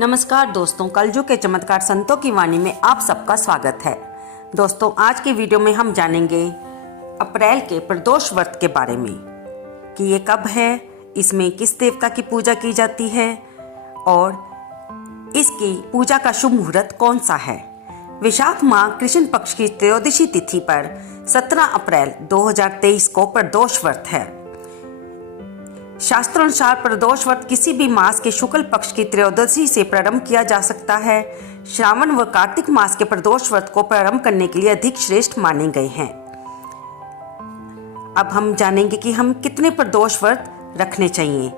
नमस्कार दोस्तों, कलयुग के चमत्कार संतों की वाणी में आप सबका स्वागत है। दोस्तों, आज की वीडियो में हम जानेंगे अप्रैल के प्रदोष व्रत के बारे में कि ये कब है, इसमें किस देवता की पूजा की जाती है और इसकी पूजा का शुभ मुहूर्त कौन सा है। वैशाख माह कृष्ण पक्ष की त्रयोदशी तिथि पर 17 अप्रैल 2023 को प्रदोष व्रत है। शास्त्रानुसार प्रदोष व्रत किसी भी मास के शुक्ल पक्ष की त्रयोदशी से प्रारंभ किया जा सकता है। श्रावण व कार्तिक मास के प्रदोष व्रत को प्रारंभ करने के लिए अधिक श्रेष्ठ माने गए हैं। अब हम जानेंगे कि हम कितने प्रदोष व्रत रखने चाहिए।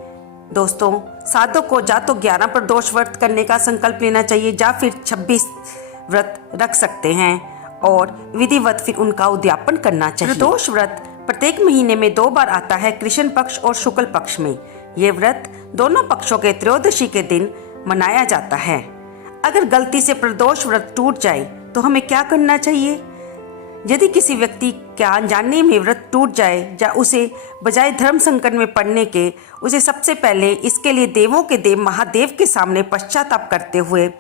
दोस्तों, साधक को या तो 11 प्रदोष व्रत करने का संकल्प लेना चाहिए या फिर 26 व्रत रख सकते हैं और विधिवत फिर उनका उद्यापन करना चाहिए। प्रदोष व्रत प्रत्येक महीने में 2 बार आता है, कृष्ण पक्ष और शुक्ल पक्ष में। ये व्रत दोनों पक्षों के त्रयोदशी के दिन मनाया जाता है। अगर गलती से प्रदोष व्रत टूट जाए तो हमें क्या करना चाहिए। यदि किसी व्यक्ति के अनजाने में व्रत टूट जाए या उसे बजाय धर्म संकट में पड़ने के उसे सबसे पहले इसके लिए देवों के देव महादेव के सामने पश्चाताप करते हुए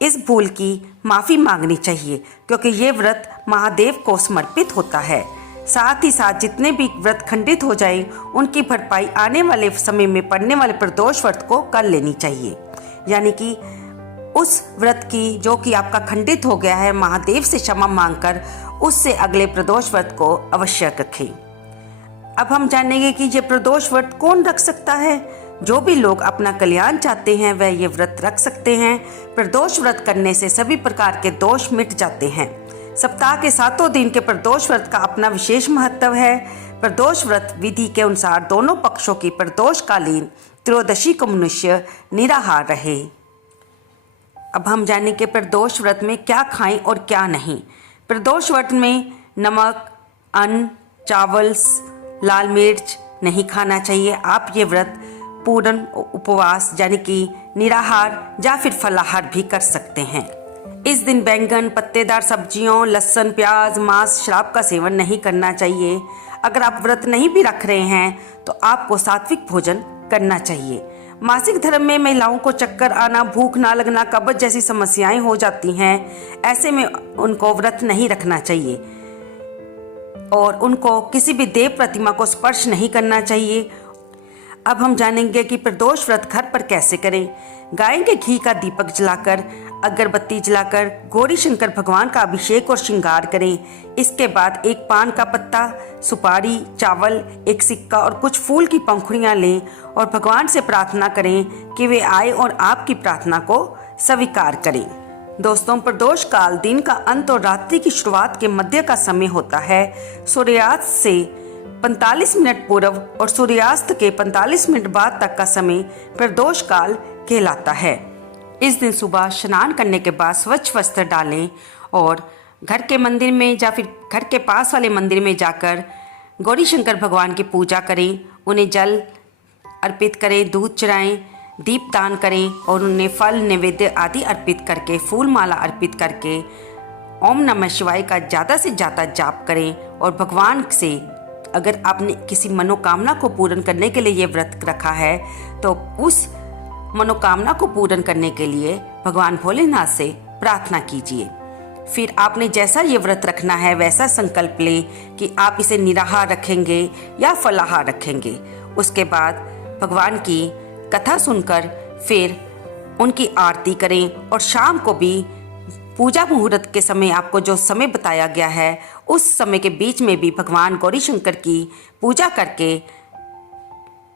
इस भूल की माफ़ी मांगनी चाहिए, क्योंकि ये व्रत महादेव को समर्पित होता है। साथ ही साथ जितने भी व्रत खंडित हो जाए उनकी भरपाई आने वाले समय में पड़ने वाले प्रदोष व्रत को कर लेनी चाहिए। यानी कि उस व्रत की जो कि आपका खंडित हो गया है, महादेव से क्षमा मांगकर उससे अगले प्रदोष व्रत को अवश्य रखें। अब हम जानेंगे कि ये प्रदोष व्रत कौन रख सकता है। जो भी लोग अपना कल्याण चाहते हैं वह ये व्रत रख सकते हैं। प्रदोष व्रत करने से सभी प्रकार के दोष मिट जाते हैं। सप्ताह के 7 दिन के प्रदोष व्रत का अपना विशेष महत्व है। प्रदोष व्रत विधि के अनुसार दोनों पक्षों की प्रदोषकालीन त्रयोदशी को मनुष्य निराहार रहे। अब हम जानेंगे प्रदोष व्रत में क्या खाएं और क्या नहीं। प्रदोष व्रत में नमक, अन्न, चावल, लाल मिर्च नहीं खाना चाहिए। आप ये व्रत पूर्ण उपवास यानी कि निराहार या फिर फलाहार भी कर सकते हैं। इस दिन बैंगन, पत्तेदार सब्जियों, लहसुन, प्याज, मांस, शराब का सेवन नहीं करना चाहिए। अगर आप व्रत नहीं भी रख रहे हैं तो आपको सात्विक भोजन करना चाहिए। मासिक धर्म में महिलाओं को चक्कर आना, भूख ना लगना, कब्ज जैसी समस्याएं हो जाती हैं। ऐसे में उनको व्रत नहीं रखना चाहिए और उनको किसी भी देव प्रतिमा को स्पर्श नहीं करना चाहिए। अब हम जानेंगे कि प्रदोष व्रत घर पर कैसे करें। गाय के घी का दीपक जलाकर, अगरबत्ती जलाकर गौरी शंकर भगवान का अभिषेक और श्रृंगार करें। इसके बाद एक पान का पत्ता, सुपारी, चावल, एक सिक्का और कुछ फूल की पंखुड़ियां लें और भगवान से प्रार्थना करें कि वे आए और आपकी प्रार्थना को स्वीकार करें। दोस्तों, प्रदोष काल दिन का अंत और रात्रि की शुरुआत के मध्य का समय होता है। सूर्यास्त से 45 मिनट पूर्व और सूर्यास्त के 45 मिनट बाद तक का समय प्रदोष काल कहलाता है। इस दिन सुबह स्नान करने के बाद स्वच्छ वस्त्र डालें और घर के मंदिर में या फिर घर के पास वाले मंदिर में जाकर गौरी शंकर भगवान की पूजा करें। उन्हें जल अर्पित करें, दूध चढ़ाएं, दीप दान करें और उन्हें फल, नैवेद्य आदि अर्पित करके, फूल माला अर्पित करके ओम नमः शिवाय का ज़्यादा से ज़्यादा जाप करें। और भगवान से अगर आपने किसी मनोकामना को पूर्ण करने के लिए ये व्रत रखा है तो उस मनोकामना को पूर्ण करने के लिए भगवान भोलेनाथ से प्रार्थना कीजिए। फिर आपने जैसा ये व्रत रखना है वैसा संकल्प लें कि आप इसे निराहार रखेंगे या फलाहार रखेंगे। उसके बाद भगवान की कथा सुनकर फिर उनकी आरती करें और शाम को भी पूजा मुहूर्त के समय आपको जो समय बताया गया है उस समय के बीच में भी भगवान गौरी शंकर की पूजा करके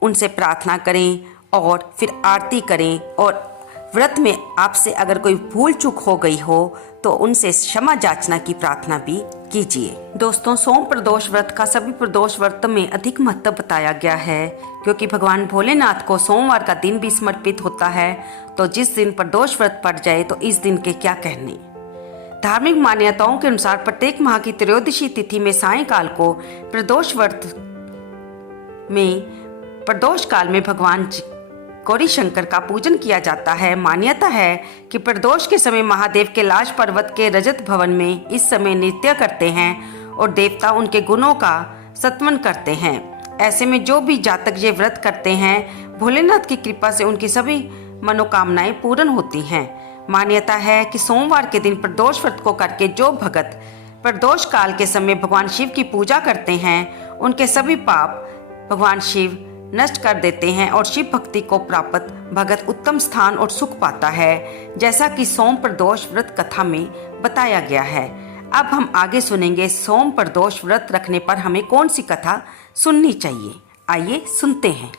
उनसे प्रार्थना करें और फिर आरती करें। और व्रत में आपसे अगर कोई भूल चूक हो गई हो तो उनसे क्षमा याचना की प्रार्थना भी कीजिए। दोस्तों, सोम प्रदोष व्रत का सभी प्रदोष व्रत में अधिक महत्व बताया गया है, क्योंकि भगवान भोलेनाथ को सोमवार का दिन भी समर्पित होता है। तो जिस दिन प्रदोष व्रत पड़ जाए तो इस दिन के क्या कहने। धार्मिक मान्यताओं के अनुसार प्रत्येक माह की त्रयोदशी तिथि में सायंकाल को प्रदोष काल में भगवान गौरी शंकर का पूजन किया जाता है। मान्यता है कि प्रदोष के समय महादेव कैलाश पर्वत के रजत भवन में इस समय नृत्य करते हैं और देवता उनके गुणों का स्तवन करते हैं। ऐसे में जो भी जातक ये व्रत करते हैं, भोलेनाथ की कृपा से उनकी सभी मनोकामनाएं पूर्ण होती हैं। मान्यता है कि सोमवार के दिन प्रदोष व्रत को करके जो भगत प्रदोष काल के समय भगवान शिव की पूजा करते हैं, उनके सभी पाप भगवान शिव नष्ट कर देते हैं और शिव भक्ति को प्राप्त भगत उत्तम स्थान और सुख पाता है, जैसा कि सोम प्रदोष व्रत कथा में बताया गया है। अब हम आगे सुनेंगे सोम प्रदोष व्रत रखने पर हमें कौन सी कथा सुननी चाहिए। आइए सुनते हैं।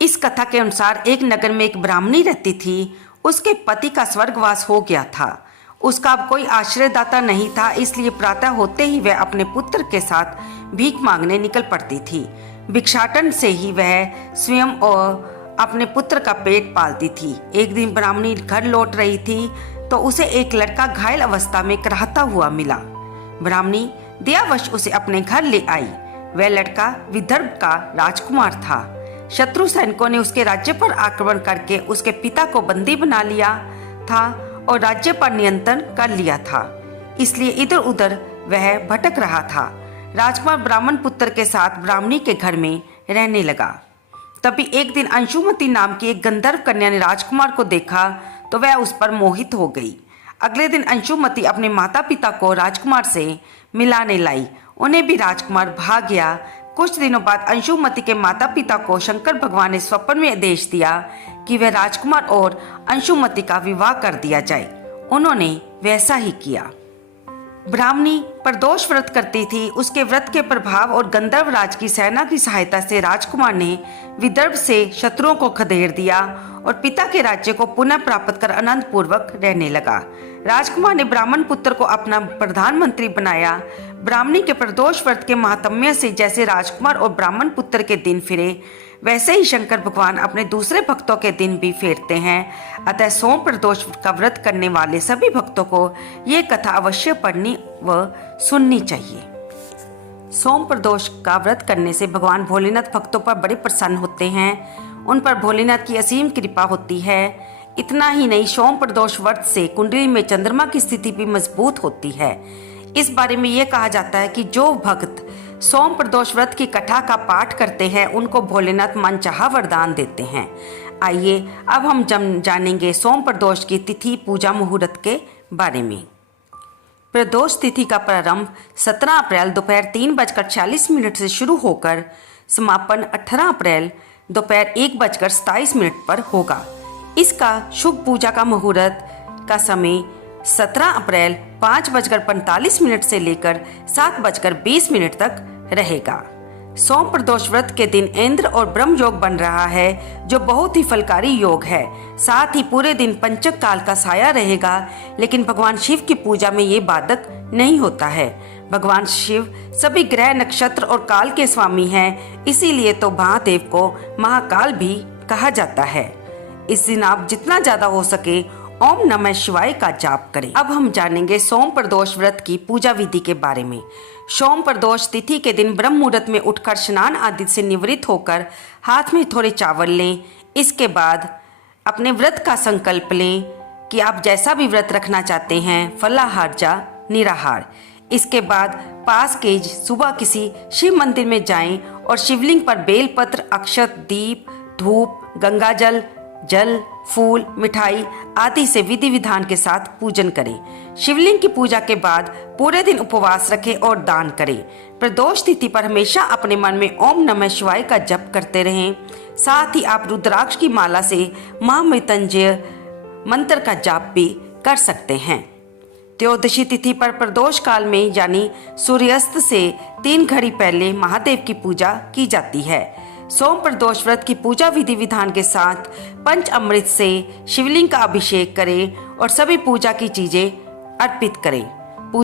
इस कथा के अनुसार एक नगर में एक ब्राह्मणी रहती थी। उसके पति का स्वर्गवास हो गया था। उसका अब कोई आश्रयदाता नहीं था, इसलिए प्रातः होते ही वह अपने पुत्र के साथ भीख मांगने निकल पड़ती थी। भिक्षाटन से ही वह स्वयं और अपने पुत्र का पेट पालती थी। एक दिन ब्राह्मणी घर लौट रही थी तो उसे एक लड़का घायल अवस्था में कराहता हुआ मिला। ब्राह्मणी दयावश उसे अपने घर ले आई। वह लड़का विदर्भ का राजकुमार था। शत्रु सैनिकों ने उसके राज्य पर आक्रमण करके उसके पिता को बंदी बना लिया था और राज्य पर नियंत्रण कर लिया था, इसलिए इधर उधर वह भटक रहा था। राजकुमार ब्राह्मण पुत्र के साथ ब्राह्मणी के घर में रहने लगा। तभी एक दिन अंशुमती नाम की एक गंधर्व कन्या ने राजकुमार को देखा तो वह उस पर मोहित हो गई। अगले दिन अंशुमती अपने माता पिता को राजकुमार से मिलाने लाई। उन्हें भी राजकुमार भाग गया। कुछ दिनों बाद अंशुमती के माता पिता को शंकर भगवान ने स्वप्न में आदेश दिया कि वह राजकुमार और अंशुमती का विवाह कर दिया जाए। उन्होंने वैसा ही किया। ब्राह्मणी प्रदोष व्रत करती थी। उसके व्रत के प्रभाव और गंधर्व राज की सेना की सहायता से राजकुमार ने विदर्भ से शत्रुओं को खदेड़ दिया और पिता के राज्य को पुनः प्राप्त कर आनंद पूर्वक रहने लगा। राजकुमार ने ब्राह्मण पुत्र को अपना प्रधानमंत्री बनाया। ब्राह्मणी के प्रदोष व्रत के महात्म्य से जैसे राजकुमार और ब्राह्मण पुत्र के दिन फिरे, वैसे ही शंकर भगवान अपने दूसरे भक्तों के दिन भी फेरते हैं। अतः सोम प्रदोष का व्रत करने वाले सभी भक्तों को ये कथा अवश्य पढ़नी व सुननी चाहिए। सोम प्रदोष का व्रत करने से भगवान भोलेनाथ भक्तों पर बड़े प्रसन्न होते हैं। उन पर भोलेनाथ की असीम कृपा होती है। इतना ही नहीं, सोम प्रदोष व्रत से कुंडली में चंद्रमा की स्थिति भी मजबूत होती है। इस बारे में यह कहा जाता है कि जो भक्त सोम प्रदोष व्रत की कथा का पाठ करते हैं, उनको भोलेनाथ मनचाहा वरदान देते हैं। आइए अब हम जानेंगे सोम प्रदोष की तिथि, पूजा, मुहूर्त के बारे में। प्रदोष तिथि का प्रारंभ 17 अप्रैल दोपहर 3:46 से शुरू होकर समापन 18 अप्रैल दोपहर 1:27 पर होगा। इसका शुभ पूजा का मुहूर्त का समय 17 अप्रैल 5:45 से लेकर 7:20 तक रहेगा। सोम प्रदोष व्रत के दिन इंद्र और ब्रह्म योग बन रहा है, जो बहुत ही फलकारी योग है। साथ ही पूरे दिन पंचक काल का साया रहेगा, लेकिन भगवान शिव की पूजा में ये बाधक नहीं होता है। भगवान शिव सभी ग्रह, नक्षत्र और काल के स्वामी हैं, इसीलिए तो महादेव को महाकाल भी कहा जाता है। इस दिन आप जितना ज्यादा हो सके ओम नमः शिवाय का जाप करें। अब हम जानेंगे सोम प्रदोष व्रत की पूजा विधि के बारे में। सोम प्रदोष तिथि के दिन ब्रह्म मुहूर्त में उठकर स्नान आदि से निवृत्त होकर हाथ में थोड़े चावल लें। इसके बाद अपने व्रत का संकल्प लें कि आप जैसा भी व्रत रखना चाहते हैं, फलाहार या निराहार। इसके बाद पास के सुबह किसी शिव मंदिर में जाएं और शिवलिंग पर बेलपत्र, अक्षत, दीप, धूप, गंगाजल, जल, फूल, मिठाई आदि से विधि विधान के साथ पूजन करें। शिवलिंग की पूजा के बाद पूरे दिन उपवास रखें और दान करें। प्रदोष तिथि पर हमेशा अपने मन में ओम नमः शिवाय का जप करते रहें। साथ ही आप रुद्राक्ष की माला से महामृत्युंजय मंत्र का जाप भी कर सकते हैं। त्रयोदशी तिथि पर प्रदोष काल में यानी सूर्यास्त से 3 घड़ी पहले महादेव की पूजा की जाती है। सोम प्रदोष व्रत की पूजा विधि विधान के साथ पंच अमृत से शिवलिंग का अभिषेक करें और सभी पूजा की चीजें अर्पित करें।